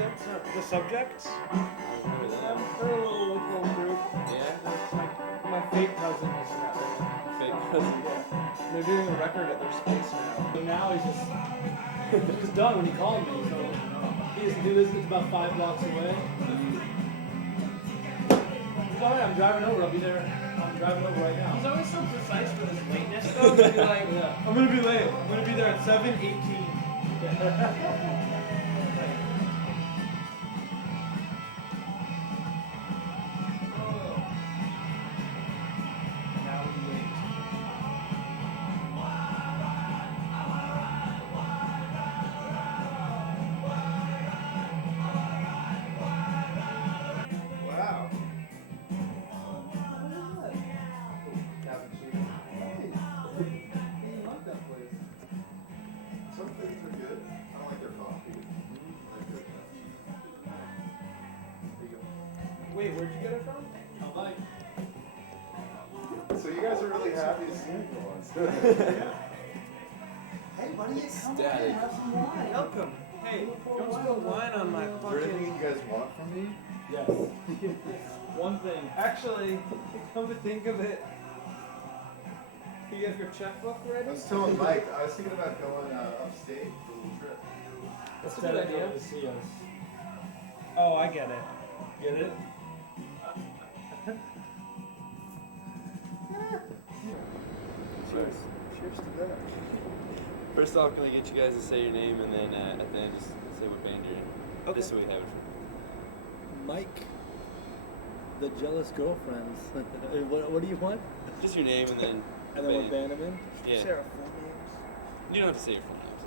it? The Subjects? Remember that? They're a little group. Yeah? It's like my fake cousin is in that band. Fake cousin. Yeah. They're doing a record at their space now. So now he's just done when he called me. So he used to do this. It's about 5 blocks away. He's alright. I'm driving over. I'll be there. I'm driving over right now. He's always so precise with his lateness, though. He'll be like, Yeah. I'm gonna be late. I'm gonna be there at 7:18. now we wait. Wow. Some things are good. I don't like their coffee. Wait, where'd you get it from? I'll bite. So you guys are really happy to see me for once. Hey, buddy, come on Static. in, have some wine. Welcome. Hey, don't spill wine on my Is there anything fucking... you guys want from me? Yes. One thing. Actually, come to think of it, you have your checkbook I ready? was telling Mike, I was thinking about going upstate for a little trip. That's a Instead good of going idea. to see us. Oh, I get it. Get it? Cheers. Cheers to that. First off, can I get you guys to say your name and then at the end just say what band you're in? Okay. Just so we have it. Mike, the Jealous Girlfriends. what do you want? Just your name and then. And then what band I'm in? Yeah. Sarah, full names. You don't have to say your full names.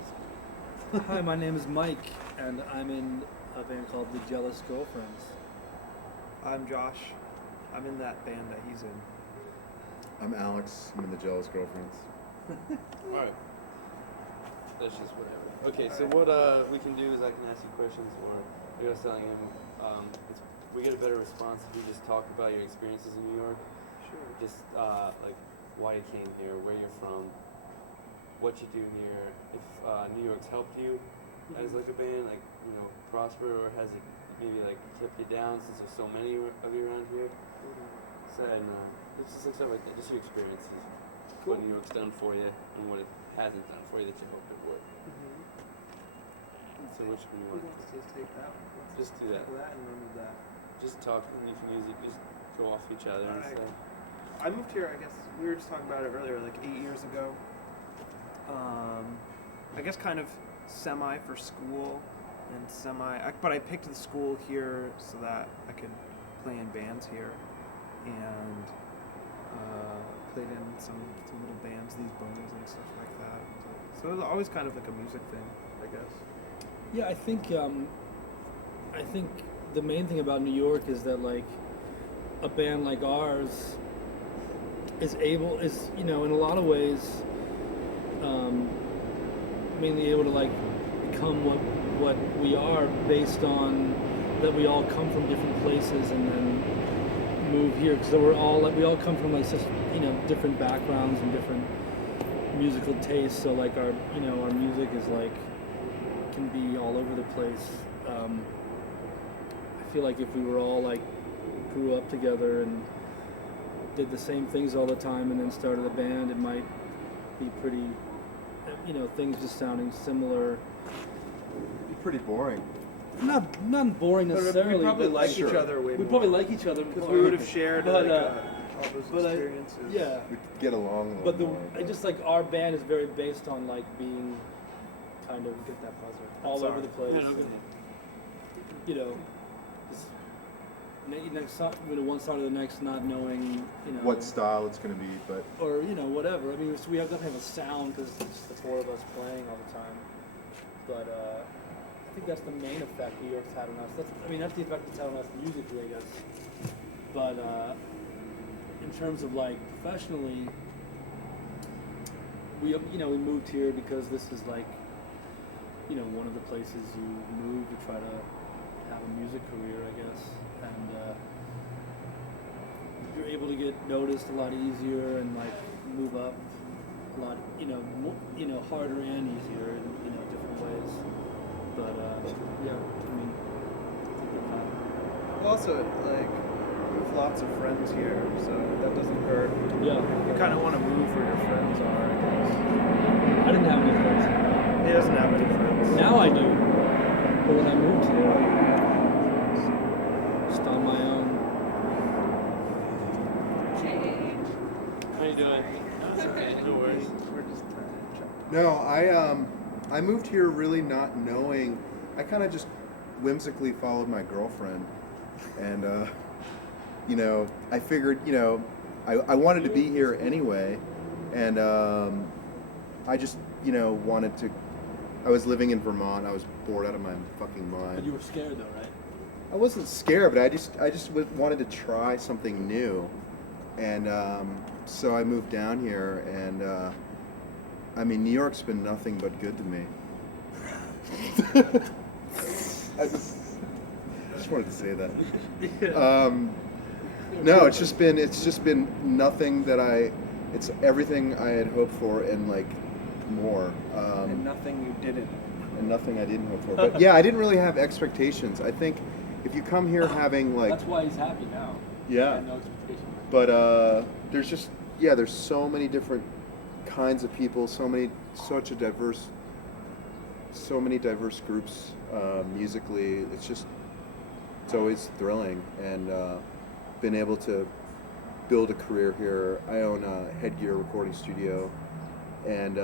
It's fine. Hi, my name is Mike, and I'm in a band called the Jealous Girlfriends. I'm Josh. I'm in that band that he's in. I'm Alex. I'm in the Jealous Girlfriends. Alright. That's just whatever. Okay, so what we can do is I can ask you questions, or like I was telling him, we get a better response if you just talk about your experiences in New York. Sure. Just like why you came here, where you're from, what you do here, if New York's helped you as like a band, like prosper, or has it maybe like kept you down since there's so many of you around here? So and it's just like stuff like that, just your experiences, what New York's done for you and what it hasn't done for you that you hoped it would. So which one you want? Just take that one. Let's Just do that. take that and run with that. Just talk and you can music, just go off each other and Alright. stuff. I moved here, I guess, we were just talking about it earlier, like 8 years ago. I guess kind of semi for school and but I picked the school here so that I could play in bands here and played in some little bands, these bones and stuff like that. So it was always kind of like a music thing, I guess. Yeah, I think the main thing about New York is that like a band like ours is in a lot of ways mainly able to like become what we are based on that we all come from different places and then move here because we all come from like such different backgrounds and different musical tastes, so like our music is like can be all over the place. I feel like if we were all like grew up together and did the same things all the time and then started a band, it might be pretty, things just sounding similar. It'd be pretty boring. Not boring necessarily. We probably but like sure. each other way we'd more. probably like each other because more. we would have shared But, all those but experiences. yeah. We'd get along a But little more. I just like our band is very based on like being kind of get that buzzer all Sorry. over the place. Yeah, okay. And, just one side or the next, not knowing What style it's going to be, but or whatever. I mean, we have to have a sound because it's the four of us playing all the time. But I think that's the main effect New York's had on us. That's the effect it's had on us musically, I guess. But in terms of like professionally, we moved here because this is like one of the places you move to try to have a music career, I guess, and you're able to get noticed a lot easier and like move up a lot, harder and easier in different ways. But yeah, I mean, Well, also, like, we have lots of friends here, so that doesn't hurt. Yeah. You kind of want to move where your friends are, I guess. I didn't have any friends. He doesn't have any friends. Now I do. But when I moved Oh, here, yeah. just on my own. How you doing? No worries. We're just trying to check. No, I moved here really not knowing. I kind of just whimsically followed my girlfriend, and you know, I figured, you know, I wanted to be here anyway, and I just, you know, wanted to. I was living in Vermont. I was bored out of my fucking mind. But you were scared though, right? I wasn't scared, but I just wanted to try something new, and so I moved down here, and I mean, New York's been nothing but good to me. I just wanted to say that. No, it's just been nothing that it's everything I had hoped for and like more. And nothing you didn't. And nothing I didn't hope for. But yeah, I didn't really have expectations. I think if you come here having like, That's why he's happy now. yeah, No expectation. but there's just, yeah, there's so many different kinds of people, so many diverse groups musically. It's always thrilling, and been able to build a career here. I own a Headgear recording studio, and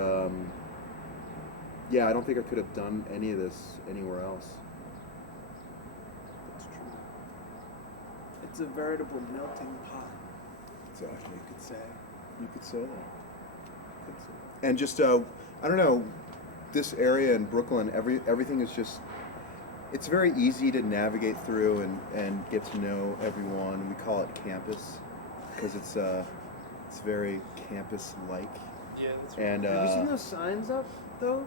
yeah, I don't think I could have done any of this anywhere else. That's true. It's a veritable melting pot, Exactly. you could say. You could say that. And just, I don't know, this area in Brooklyn, everything is just, it's very easy to navigate through and get to know everyone. We call it campus because it's very campus-like. Yeah, that's right. And Have you seen those signs up, though?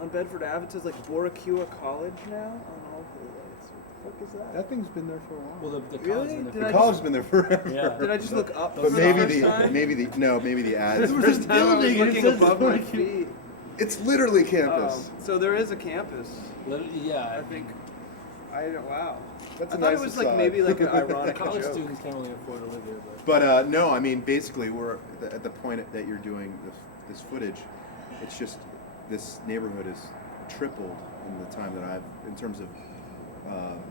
On Bedford Ave, it says, like, Boracua College now on all the lights. What the fuck is that? that thing's been there for a while. Well, the Really? college been there Did for- I The college's been there forever. Yeah. Did I just look up? But for the maybe first the time? maybe the ads. This is the first time I was building, and it looking says above my Boracua. feet. It's literally campus. So there is a campus. Literally, I yeah. think. Wow. That's I a thought nice it was like aside. maybe like an ironic College joke. students can't really afford to live here, but But no, I mean, basically, we're at the point that you're doing this footage. It's just this neighborhood is tripled in the time that in terms of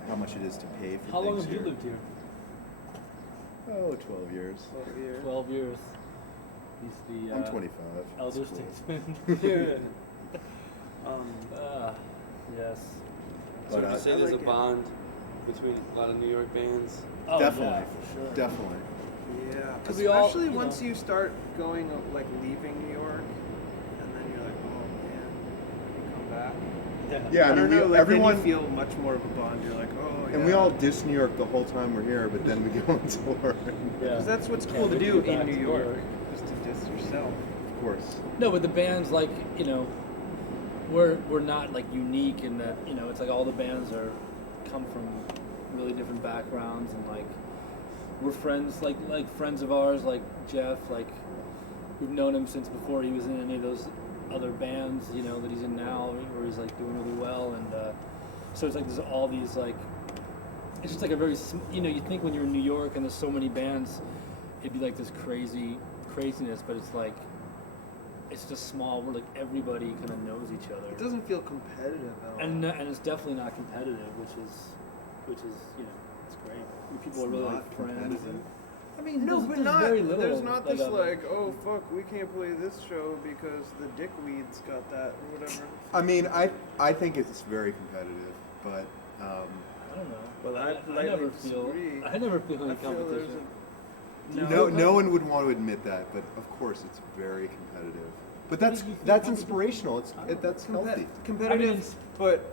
how much it is to pay for how long things have you here. lived here? Oh, 12 years. 12 years. 12 years. He's the I'm 25. elder It's cool. statesman. Um, Yes. So would But, you say I there's like a it. bond between a lot of New York bands? Oh, Definitely. yeah, for sure. Definitely. yeah. Because we all, Especially you once know- you start going, like, leaving New York, and then you're like, oh man, you come back. Yeah, I don't mean, know, like, everyone, then you feel much more of a bond. You're like, oh yeah. and we all diss New York the whole time we're here, but then we go on tour. Yeah. Because that's what's Can't cool to wait do get back in New to York, is to diss yourself. Of course. No, but the bands, like, you know, we're not like unique in that, you know, it's like all the bands come from really different backgrounds, and like we're friends, like friends of ours, like Jeff, like we've known him since before he was in any of those other bands, you know, that he's in now, where he's like doing really well, and so it's like there's all these like, it's just like a very, you know, you think when you're in New York and there's so many bands, it'd be like this craziness, but it's like, it's just small, where like everybody kind of knows each other. It doesn't feel competitive at all. And it's definitely not competitive, which is you know, it's great. People It's are really not like friends. competitive? And, I mean, No, there's, but there's not. very little. There's not this of it. like, oh fuck, we can't play this show because the dickweeds got that or whatever. I mean, I think it's very competitive, but I don't know. Well, I I never feel. disagree. I never feel any I feel there's competition. no one would want to admit that. But of course, it's very competitive. But Do you think that's competition- inspirational. That's Compe- healthy. competitive, I mean, it's- but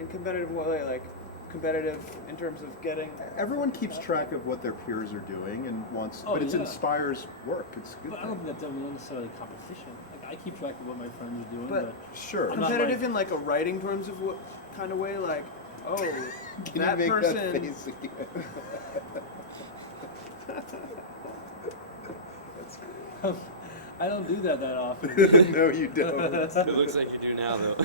in competitive way, like competitive in terms of getting. Everyone keeps track of what their peers are doing and wants, Oh, but it yeah. inspires work. It's a good. But I don't thing. think that's ever necessarily competition. Like I keep track of what my friends are doing, But- but Sure. I'm not Competitive like- in like a writing terms of what kind of way, like, oh, Can that you make person. that face again? I don't do that often. No, you don't. It looks like you do now, though.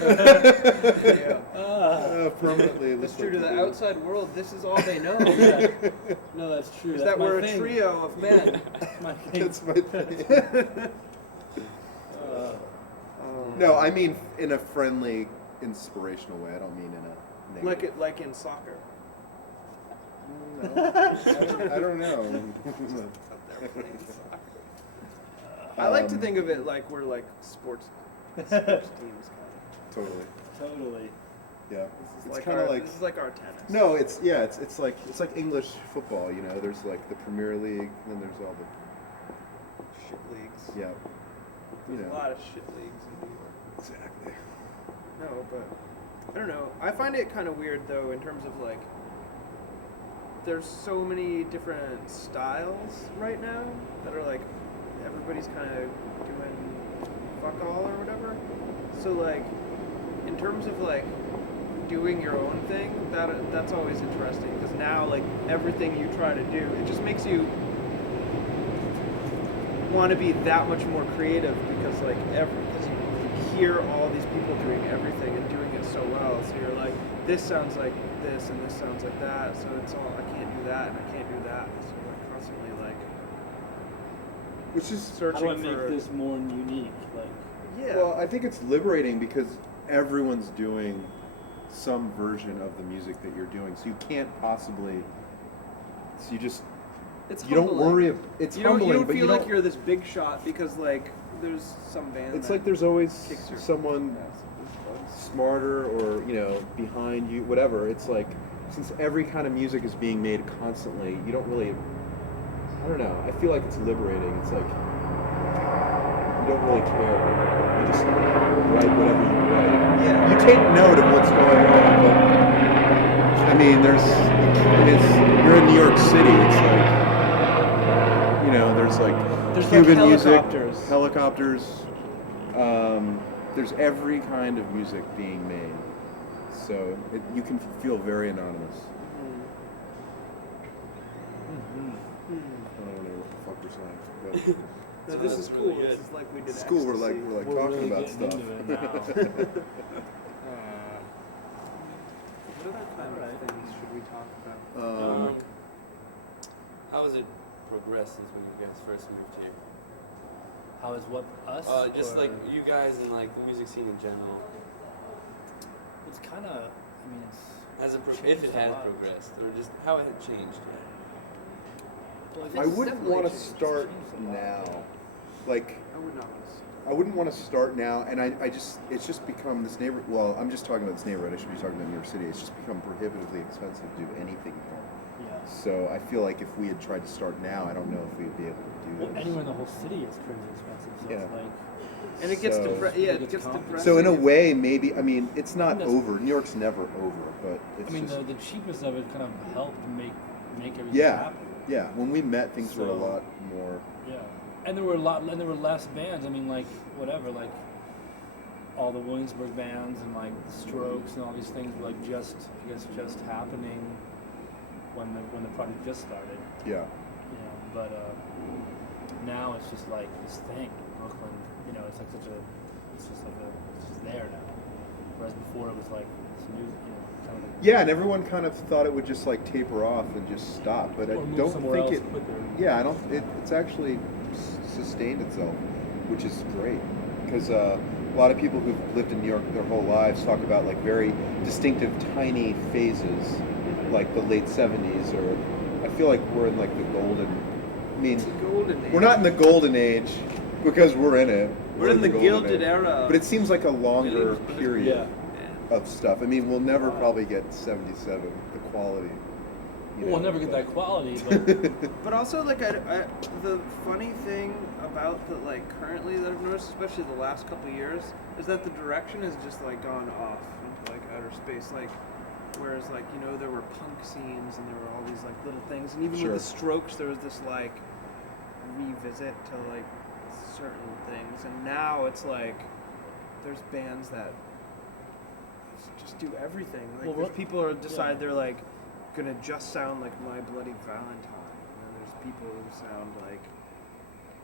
Yeah. Oh permanently. That's look true like to the you do. outside world. This is all they know. No, that's true. Is That's that my we're thing. a trio of men. That's my thing. That's my thing. No, I mean in a friendly, inspirational way. I don't mean in a negative. like in soccer. No, I don't know. I like to think of it like we're like sports teams. Kind Totally. Totally. Yeah. of. It's This is kind of like this is like our tennis. no, it's like English football. You know, there's like the Premier League, and then there's all the shit leagues. yeah. You There's know. a lot of shit leagues in New York. Exactly. No, but I don't know. I find it kind of weird though in terms of like there's so many different styles right now that are like everybody's kind of doing fuck all or whatever. So like in terms of like doing your own thing, that's always interesting because now like everything you try to do, it just makes you want to be that much more creative because like because you hear all these people doing everything and doing it so well, so you're like this sounds like this and this sounds like that, so it's all I can't do that and I can't do that, so we're constantly like Which is How searching do I make for this more unique? Like, yeah. well, I think it's liberating because everyone's doing some version of the music that you're doing, so you can't possibly. So you just it's you don't humbling. worry. It's you don't humbling, but feel you like don't. you're this big shot because like there's some band. It's that like there's always kicks your someone ass. smarter or behind you, whatever. It's like since every kind of music is being made constantly, you don't really. I don't know. I feel like it's liberating. It's like you don't really care. You just write whatever you write. Yeah. You take note of what's going on, but I mean, you're in New York City. It's like there's like There's Cuban like music, helicopters. There's every kind of music being made, so you can feel very anonymous. I don't know what the fuck we're saying, No, So this that's is really cool. good. This is like we but did. it's cool. We're ecstasy. talking really about getting stuff. into it now. What other kind of things should we talk about? How has it progressed since when you guys first moved here? how is what us? Just or- like you guys and like the music scene in general. It's kind of. I mean, it's. If Changed it a has lot. progressed, or just how it had changed. Well, I It's wouldn't definitely want to changed. start Changed a lot. now. Like, I would not want to say. I wouldn't want to start now, and it's just become this neighbor. Well, I'm just talking about this neighborhood. I should be talking about New York City. It's just become prohibitively expensive to do anything here. Yeah. So I feel like if we had tried to start now, I don't know if we would be able to do Well, this. anywhere in the whole city is crazy expensive. So Yeah. it's like. And it gets So- yeah, It it gets gets complicated. depressing. So in a way, maybe I mean it's not That's- over. New York's never over, but it's I mean, just the cheapest of it kind of helped make everything Yeah. happen. yeah. When we met, things were a So- lot more. Yeah, and there were less bands. I mean, like whatever, like all the Williamsburg bands and like the Strokes and all these things were like just happening when the project just started. Yeah. You know, but now it's just like this thing in Brooklyn. You know, it's like it's just there now. Whereas before it was like this new, kind of like. Yeah, and everyone kind of thought it would just like taper off and just stop, but I Or move don't somewhere think else it. quicker. Yeah, I don't. It's actually sustained itself, which is great because a lot of people who've lived in New York their whole lives talk about like very distinctive, tiny phases, like the late '70s, or I feel like we're in like the golden. I mean, It's a golden age. we're not in the golden age because we're in it. We're in the golden gilded age. era. But it seems like a longer period Yeah. of stuff. I mean, we'll never probably get '77 the quality. We'll never get that quality, but But also, like, the funny thing about the like currently that I've noticed, especially the last couple of years, is that the direction has just like gone off into like outer space. Like, whereas like there were punk scenes and there were all these like little things, and even Sure. with the Strokes, there was this like revisit to like certain things, and now it's like there's bands that just do everything. Like, Well, there's what- people are decide yeah. they're like gonna just sound like My Bloody Valentine, and then there's people who sound like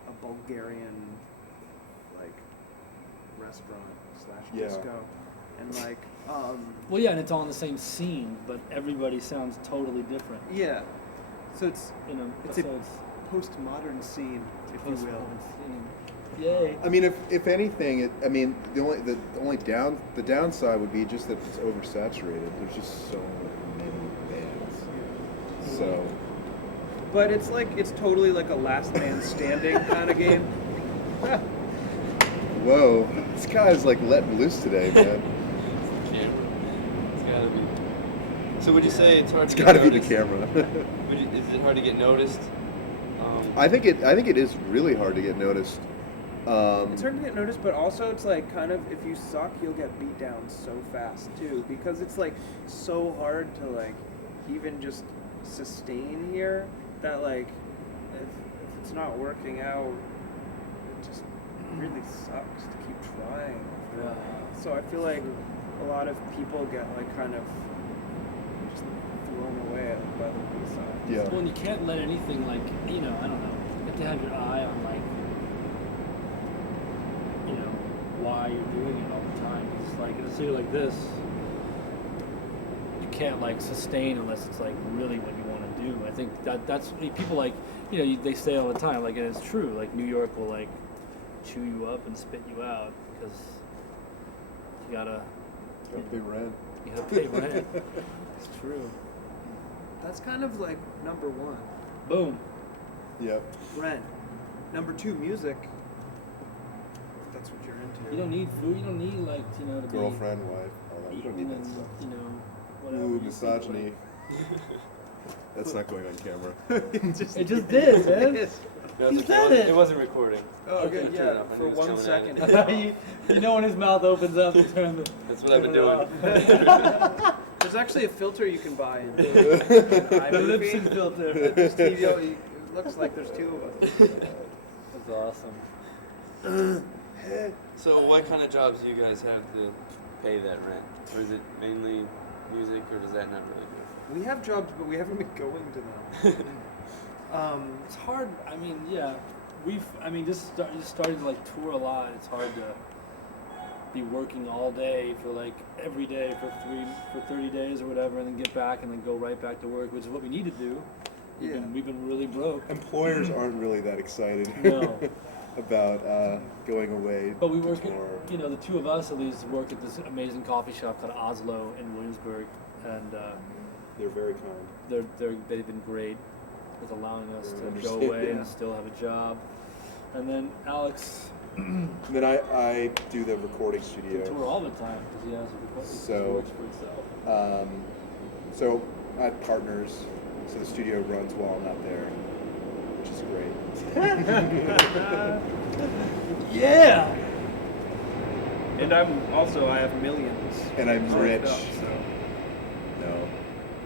a Bulgarian like restaurant / Yeah. disco. and like Well, yeah, and it's all in the same scene, but everybody sounds totally different. yeah. So it's You know, It's a so it's postmodern scene, if you will. postmodern scene. Yay. I mean, if anything, the only downside would be just that it's oversaturated. There's just so many bands. So But it's totally like a last man standing kind of game. whoa, this guy's like letting loose today, man. Camera. It's gotta be. So would you say it's hard It's to get got to be the noticed? camera. Is it hard to get noticed? I think it is really hard to get noticed. It's hard to get noticed, but also it's like kind of if you suck, you'll get beat down so fast too, because it's like so hard to like even just sustain here that like if it's not working out, it just really sucks to keep trying. Yeah. So I feel like a lot of people get like kind of just thrown away by the wayside. Yeah. Well, and you can't let anything like, you know, I don't know. You have to have your eye on like, you know, why you're doing it all the time. It's like in a city like this, you can't like sustain unless it's like really what you want to do. I think that's people like, you know, they say all the time, like, and it's true. Like New York will like chew you up and spit you out because you gotta Big rent. you gotta pay rent. It's true. That's kind of like number one, Boom. Yep. rent. Number two, music. If that's what you're into. You don't need food. You don't need like, you know, to be Girlfriend, wife, all that. You don't need eaten that and, stuff. you know, whatever. Ooh, you think, misogyny. like- That's not going on camera. It just did, man. It is. No, You it's said okay. it. It wasn't recording. Oh, Okay. good. Turn it Yeah, off. I for knew it was 1 coming at second. it. you know when his mouth opens up, you turn the. That's what I've been turn doing. it off. There's actually a filter you can buy in The iMovie. lip sync filter. That just it looks like there's two of us. That's awesome. So what kind of jobs do you guys have to pay that rent? Or is it mainly music, or does that not really do? We have jobs, but we haven't been going to them. It's hard. I mean, yeah, just starting to like tour a lot. It's hard to be working all day for like every day for 30 days or whatever, and then get back and then go right back to work, which is what we need to do. Yeah. We've been really broke. Employers aren't really that excited No. about going away. But we to work, tour. you know, the two of us at least work at this amazing coffee shop called Oslo in Williamsburg, and They're very kind. they've been great with allowing us Very to go understanding. away Yeah. and still have a job. And then Alex And then I do the recording can studio. tour all the time because he has a recording. So- works for himself. So I have partners, so the studio runs while I'm not there, which is great. Yeah. And I have millions. And I'm saved rich. up, so. No,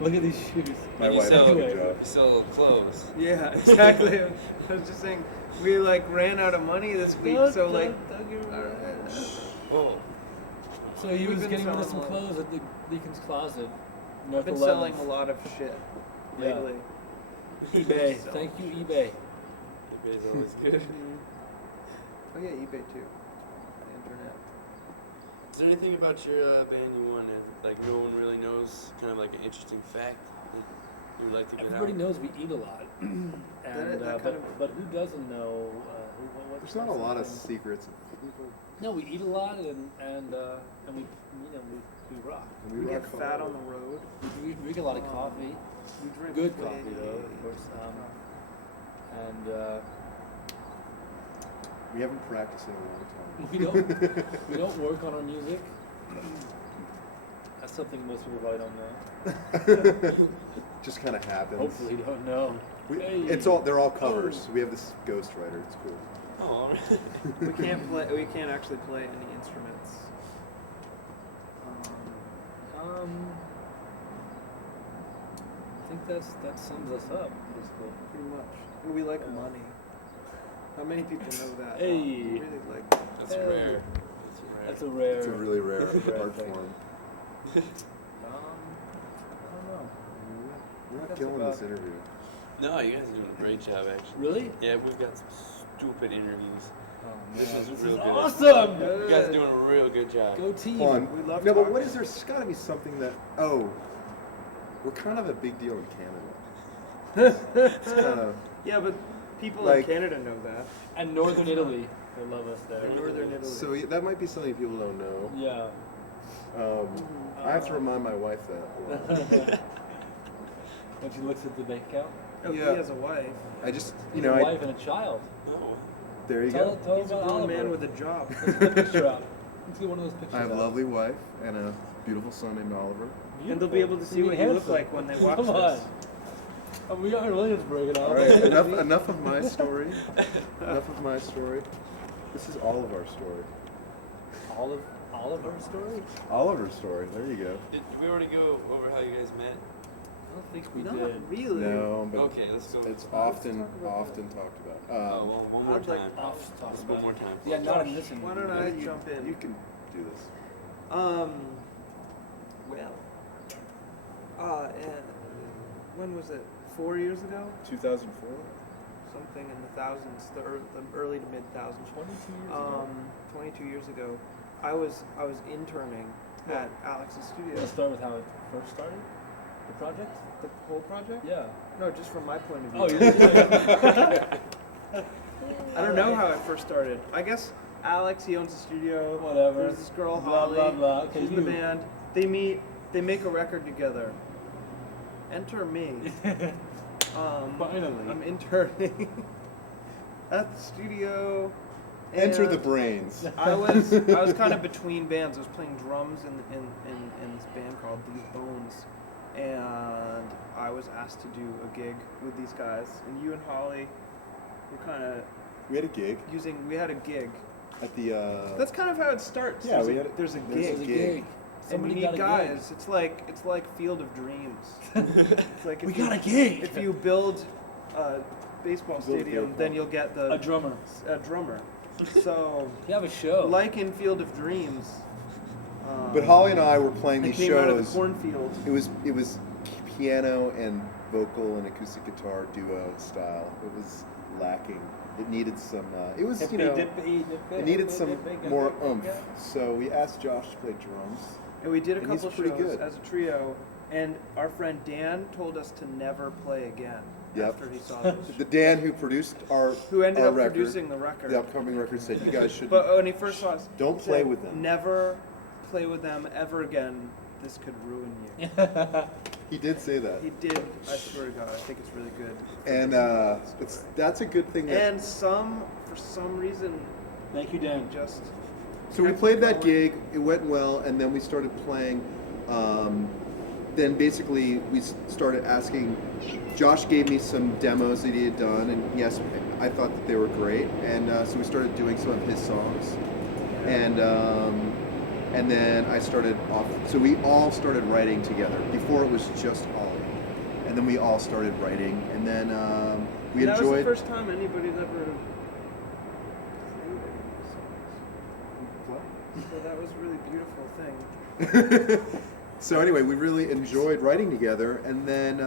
Look at these shoes. my And you wife sell, does a you good job. sell clothes. Yeah, exactly. I was just saying, we like ran out of money this week, so like. Oh, So he We've was been getting rid of selling some a lot. clothes at the Deacon's Closet. I've North been 11th. selling a lot of shit Yeah. lately. eBay. So- Thank you, eBay. eBay's always good. Oh yeah, eBay too. Internet. Is there anything about your band you want to, like, no one really knows, kind of like an interesting fact that you'd like to get Everybody out? knows we eat a lot, and that kind of- but who doesn't know? There's not a lot of secrets. secrets. No, we eat a lot, and we, you know, we rock. We rock get fat hard. on the road. We drink a lot of coffee. We drink Good way- coffee, though, of course. And We haven't practiced in a long time. we don't work on our music. That's something most people probably don't know. Just kind of happens. Hopefully, don't know. Hey. They're all covers. We have this ghostwriter. It's cool. Oh, We can't actually play any instruments. I think that sums us up. Basically. Pretty much. We like money. How many people know that? Hey. We really like that. that's Hey. rare. That's a rare. It's a really rare That's a rare art thing. form. I don't know. We're not That's killing about- this interview. No, you guys are doing a great job, actually. Really? Yeah, we've got some stupid interviews. This man, is this real is good. awesome. You guys are doing a real good job. Go team. Hold on. We love no, but talking. what is there's got to be something that we're kind of a big deal in Canada. It's kind of Yeah, but people Like- in Canada know that. And Northern Italy, they love us there. Northern Italy. so that might be something people don't know. Yeah. I have to remind my wife that. a lot. When she looks at the bank account, Oh, Yeah. he has a wife. I just a I wife and a child. No. there you Tell, go. tell He's a about grown Oliver. man with a job. Let's get a picture out. Let's get one of those pictures I have a out. lovely wife and a beautiful son named Oliver. And they'll be able to see what you look like when they watch Come this. on. Oh, we are Williamsburg and all. All right, enough of my story. Enough of my story. This is all of our story. Oliver's story? Oliver's story. There you go. Did we already go over how you guys met? I don't think we Not did. really. No, but Okay, let's go. it's often talked about. Oh, well, one more I'd like- time. Talk Just about one more time. Yeah, not in this Why interview. don't I jump in? You can do this. Well, and when was it? 4 years ago? 2004. Something in the thousands, the early to mid thousands. 22 years ago. 22 years ago, I was interning at Alex's You studio. want to start with how it first started? The project? The whole project? Yeah. No, just from my point of view. Oh, yeah. I don't know how it first started. I guess Alex, he owns a studio. Whatever. There's this girl, Blah, Holly. blah, blah. Okay, She's in the you. band. They meet. They make a record together. Enter me. Finally. I'm interning at the studio. Enter the and brains. I was kind of between bands. I was playing drums in this band called These Bones, and I was asked to do a gig with these guys. And you and Holly were kind of We had a gig we had a gig. at the. That's kind of how it starts. Yeah, there's a there's a gig. gig. And you Somebody got need a guys. It's like Field of Dreams. It's like We if you- got a gig. If you build a baseball Build a stadium, baseball. then you'll get A drummer. a drummer. So, You have a show. like in Field of Dreams. But Holly and I were playing I these came out of the shows. cornfield. It was piano and vocal and acoustic guitar duo style. It was lacking. It needed some. It was it needed some more oomph. So we asked Josh to play drums. And we did a And he's couple pretty shows good. as a trio. And our friend Dan told us to never play again Yep. after he saw those. The Dan who produced our Who ended our up record, producing the record. the upcoming record, said you guys should But when he first saw us, don't he play said, with them. Never play with them ever again. This could ruin you. He did say that, He did. I swear to God, I think it's really good. and that's a good thing. That, And for some reason, Thank you, Dan. just. So we kept played that going. gig. It went well, and then we started playing. Then basically we started asking. Josh gave me some demos that he had done, and yes, I thought that they were great. And so we started doing some of his songs, and then I started off. So we all started writing together. Before it was just Holly, and then we all started writing, and then we That was the enjoyed. first time anybody's ever played any songs. So that was a really beautiful thing. So anyway, we really enjoyed writing together, and then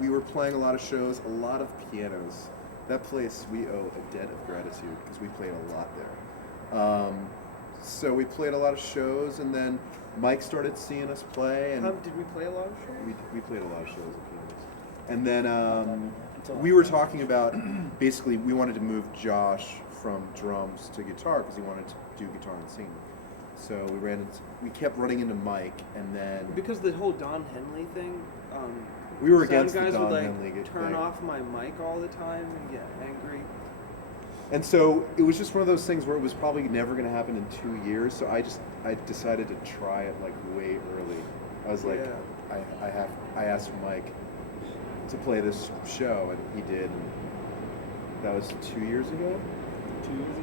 we were playing a lot of shows, a lot of pianos. That place we owe a debt of gratitude because we played a lot there. So we played a lot of shows, and then Mike started seeing us play, and Did we play a lot of shows? we played a lot of shows at pianos. And then we were talking about basically we wanted to move Josh from drums to guitar because he wanted to do guitar and singing. So we kept running into Mike, and then Because the whole Don Henley thing. we were sound against the guys Don would Henley turn thing. off my mic all the time and get angry. And so it was just one of those things where it was probably never going to happen in 2 years. So I decided to try it like way early. I was like, Yeah. I asked Mike to play this show, and he did. And that was 2 years ago.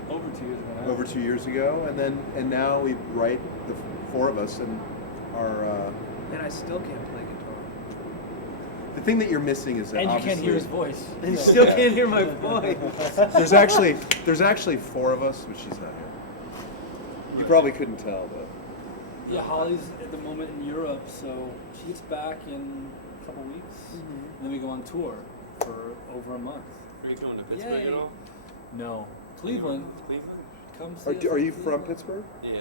Over 2 years ago. now. Over 2 years ago, and now we write the four of us, and our And I still can't play guitar. the thing that you're missing is that And you obviously can't hear his voice. And you still Yeah. can't hear my voice. there's actually four of us, but she's not here. You probably couldn't tell, but Yeah, Holly's at the moment in Europe, so she gets back in a couple weeks. And then we go on tour for over a month. Are you going to Pittsburgh Yay. at all? No. Cleveland. Cleveland? Come see us Are in you from Cleveland. Pittsburgh? Yeah,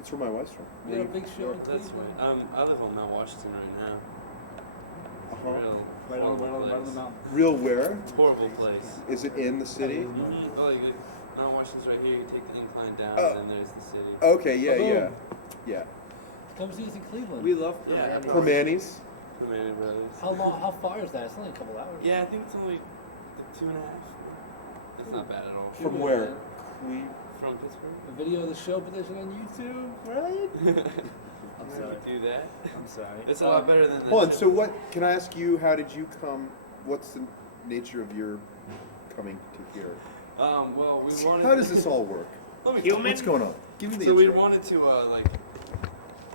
It's where my wife's from. We got a big show in that's Cleveland. right. I live on Mount Washington right now. Uh-huh. Real Right on the place. mountain. Real where? Horrible place. Is it in the city? Mm-hmm. Oh, like Mount Washington's right here. You take the incline down, Oh. and there's the city. Okay, yeah, Boom. yeah. Yeah. Come see us in Cleveland. We love Yeah. Permanis. Permanis? Romanian Brothers. How far is that? It's only a couple hours. Yeah, I think it's only like 2.5. It's not bad at all. From where? From Pittsburgh. A video of the show position on YouTube, right? I'm sorry. Do that. I'm sorry. It's a lot better than the Hold on, show. so what, can I ask you, how did you come, what's the nature of your coming to here? Well, we wanted. How does this all work? Let me What's going on? Give me the So we intro. wanted to like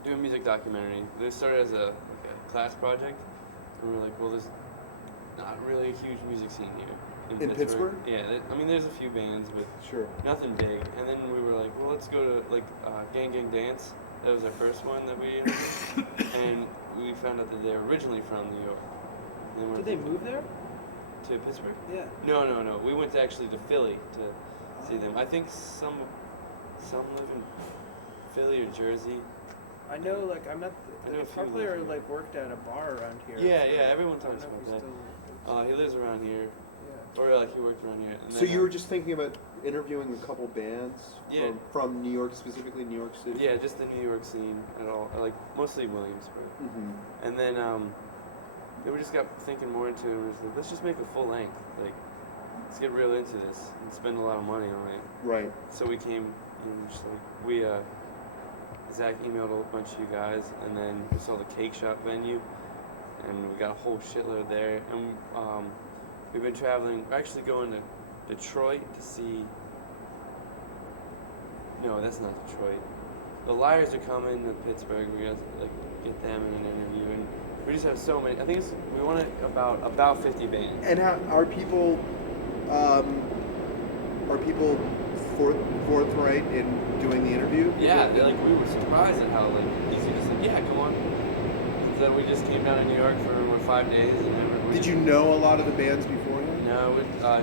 do a music documentary. This started as a class project, and we were like, well, there's not really a huge music scene here In Pittsburgh? Yeah, I mean, there's a few bands, but Sure. nothing big. And then we were like, well, let's go to like Gang Gang Dance. That was our first one that we, and we found out that they're originally from New York. And then we're Did they move there? to Pittsburgh? Yeah. No. We went actually to Philly to see them. I think some live in Philly or Jersey. I know, like, I met I know the a few guitar player, live here. like, worked at a bar around here. Yeah, everyone I don't talks know if about he that. still. He lives around here, Yeah. or like he worked around here. And So then, you were just thinking about interviewing a couple bands Yeah. from New York, specifically New York City? yeah, just the New York scene at all, like mostly Williamsburg. hmm And then we just got thinking more into it. And we was like, let's just make a full length. Like, let's get real into this and spend a lot of money on it. Right. So we came and just like we Zach emailed a bunch of you guys, and then we saw the Cake Shop venue, and we got a whole shitload there. And we've been traveling. We're actually going to Detroit to see. No, that's not Detroit. The Liars are coming to Pittsburgh. We got to like get them in an interview, and we just have so many. I think we wanted about 50 bands. And how are people forthright in doing the interview? Yeah, like we were surprised at how like easy to say, yeah, come on. So we just came down to New York for 5 days, and then we Did you know a lot of the bands beforehand? No,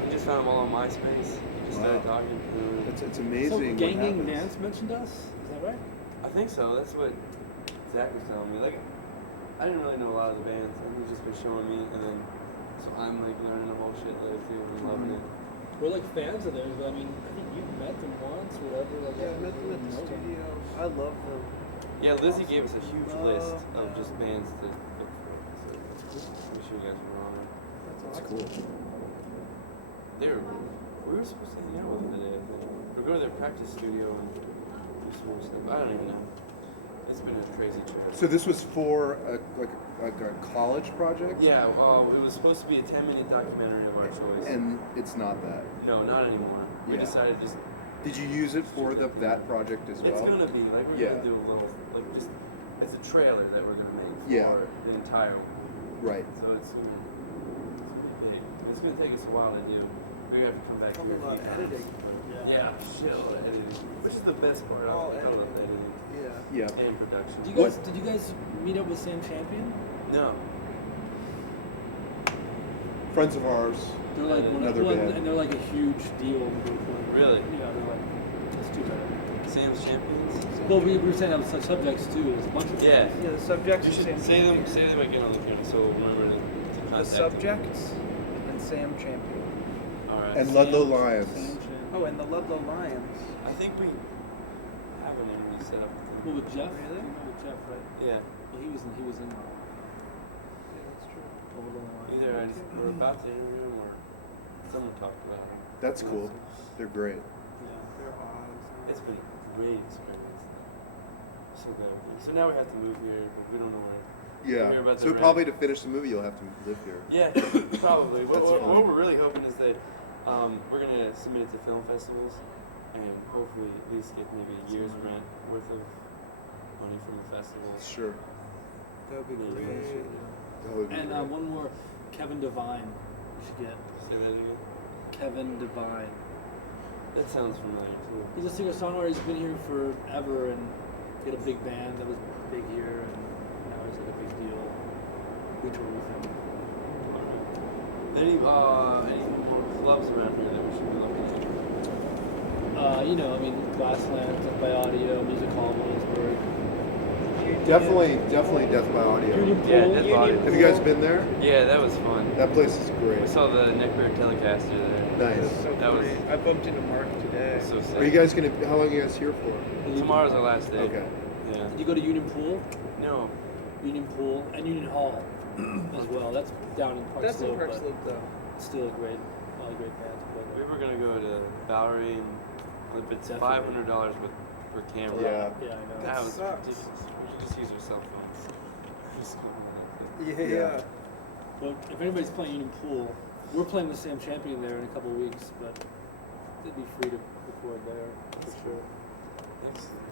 he just found them all on MySpace. He just started Wow. talking to them. It's So amazing. what Gang Gang happens. Dance mentioned us. Is that right? I think so. That's what Zach was telling me. Like, I didn't really know a lot of the bands, and he's just been showing me, and then so I'm like learning a whole shitload too, and loving it. We're like fans of theirs, but I mean, I think you met them once, whatever. Like, Yeah, I met them at the know them. studio. I love them. Yeah, Lizzie gave us a huge list of Love just them. bands to look for. So wish you guys were on it. That's cool. We were supposed to hang out with them today, I think. Or go to their practice studio and do some more stuff. I don't even know. It's been a crazy trip. So this was for a college project? Yeah, it was supposed to be a 10-minute documentary of our choice. And it's not that. No, not anymore. We Yeah. decided just Did you use it for that project as well? it's gonna be like we're Yeah. gonna do a little like just it's a trailer that we're gonna make for Yeah. the entire one. Right. So it's gonna be big. It's gonna take us a while to do. We have to come back Probably here a lot of few times. editing. Yeah, shit, a lot of editing. Which is the best part. All I love editing. editing Yeah. Yeah. and production. Did you guys meet up with Sam Champion? No. Friends of ours. They're like Another band. and they're like a huge deal. Really? Yeah, they're like it's too bad. Sam's Champions? Well, we were saying that was subjects too. There's a bunch of Yeah. Yeah, the subjects You and should Sam say them again on the camera so we'll remember to The contact them. subjects and Sam Champion. Alright. And Sam- Ludlow Sam Lions. Champion. Oh, and the Ludlow Lions. I think we have an interview set up with them. Well, with Jeff. Really? You know with Jeff, right? Yeah. Well, he was in. Yeah, that's true. Ludlow Lions. Either we're about to interview him or someone talked about him. That's cool. They're great. Yeah. Their eyes. It's been a great experience. So glad with you. So now we have to move here, but we don't know where. Yeah. Hear about So the probably rent. to finish the movie, you'll have to live here. Yeah, probably. What, That's what, fine. what we're really hoping is that we're going to submit it to film festivals and hopefully at least get maybe a year's rent worth of money from the festivals. Sure. That would be Maybe. great. That would be And great. one more, Kevin Devine. You should get Say that again. Kevin Devine. That sounds familiar too. He's a singer-songwriter. He's been here forever, and he had a big band that was big here, and now he's like a big deal. We toured with him. Any more clubs around here that we should be looking at? I mean, Glasslands, Death by Audio, Music Hall, Williamsburg. Definitely Death by Audio. Union Pool. Yeah, Death by Audio. Have you guys been there? Yeah, that was fun. That place is We great. saw the Neckbeard Telecaster there. Nice. That's so That was- funny. I bumped into Mark today. So sick. Are you guys gonna? How long are you guys here for? Tomorrow's our last day. Okay. Yeah. Did you go to Union Pool? No. Union Pool and Union Hall as well. That's down in Park That's in Slope, Park but Slope, though. it's still a lot of great bands play We there. were gonna go to Bowery, and if it's Definitely. $500 per camera. Yeah. Yeah, I know. That was sucks. ridiculous. We should just use our cell phones. Just go on Yeah. Yeah. But if anybody's playing Union Pool, we're playing with Sam Champion there in a couple of weeks, but they'd be free to record there for sure. that. Excellent.